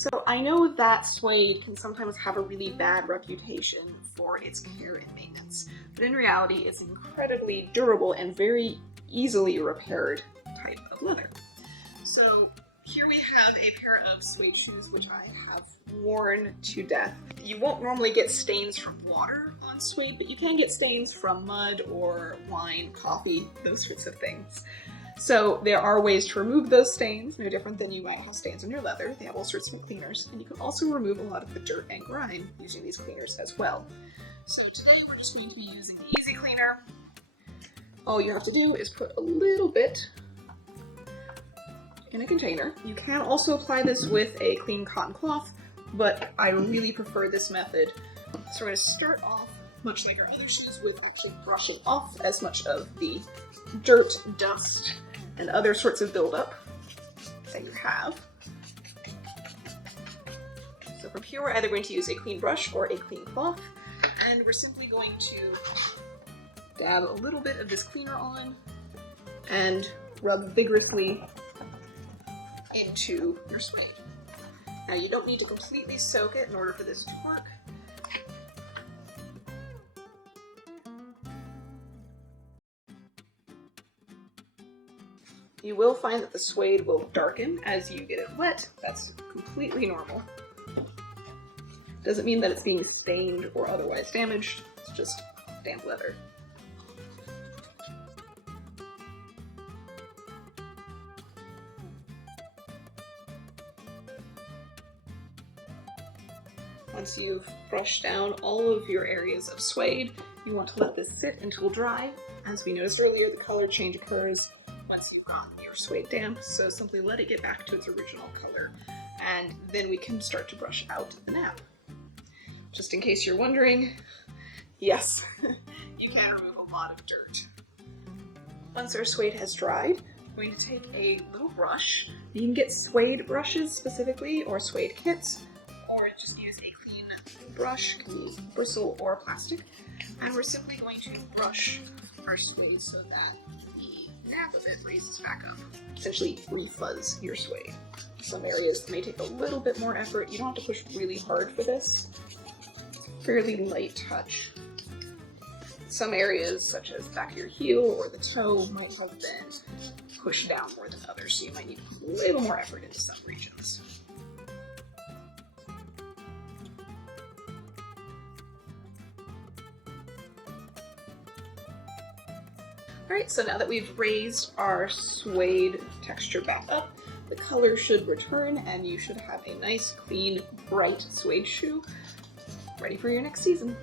So I know that suede can sometimes have a really bad reputation for its care and maintenance, but in reality it's incredibly durable and very easily repaired type of leather. So here we have a pair of suede shoes which I have worn to death. You won't normally get stains from water on suede, but you can get stains from mud or wine, coffee, those sorts of things. So there are ways to remove those stains, no different than you might have stains on your leather. They have all sorts of cleaners, and you can also remove a lot of the dirt and grime using these cleaners as well. So today we're just going to be using the Easy Cleaner. All you have to do is put a little bit in a container. You can also apply this with a clean cotton cloth, but I really prefer this method. So we're going to start off, much like our other shoes, with actually brushing off as much of the dirt, dust, and other sorts of buildup that you have. So from here we're either going to use a clean brush or a clean cloth, and we're simply going to dab a little bit of this cleaner on and rub vigorously into your suede. Now you don't need to completely soak it in order for this to work. You will find that the suede will darken as you get it wet. That's completely normal. Doesn't mean that it's being stained or otherwise damaged, it's just damp leather. Once you've brushed down all of your areas of suede, you want to let this sit until dry. As we noticed earlier, the color change occurs once you've gotten your suede damp, so simply let it get back to its original color, and then we can start to brush out the nap. Just in case you're wondering, yes, you can remove a lot of dirt. Once our suede has dried, I'm going to take a little brush. You can get suede brushes specifically, or suede kits, or just use a clean brush, can be bristle or plastic, and we're simply going to brush our suede so that the nap of it raises back up. Essentially refuzz your suede. Some areas may take a little bit more effort. You don't have to push really hard for this. Fairly light touch. Some areas, such as back of your heel or the toe, might have been pushed down more than others, so you might need a little more effort into some regions. Alright, so now that we've raised our suede texture back up, the color should return and you should have a nice, clean, bright suede shoe ready for your next season.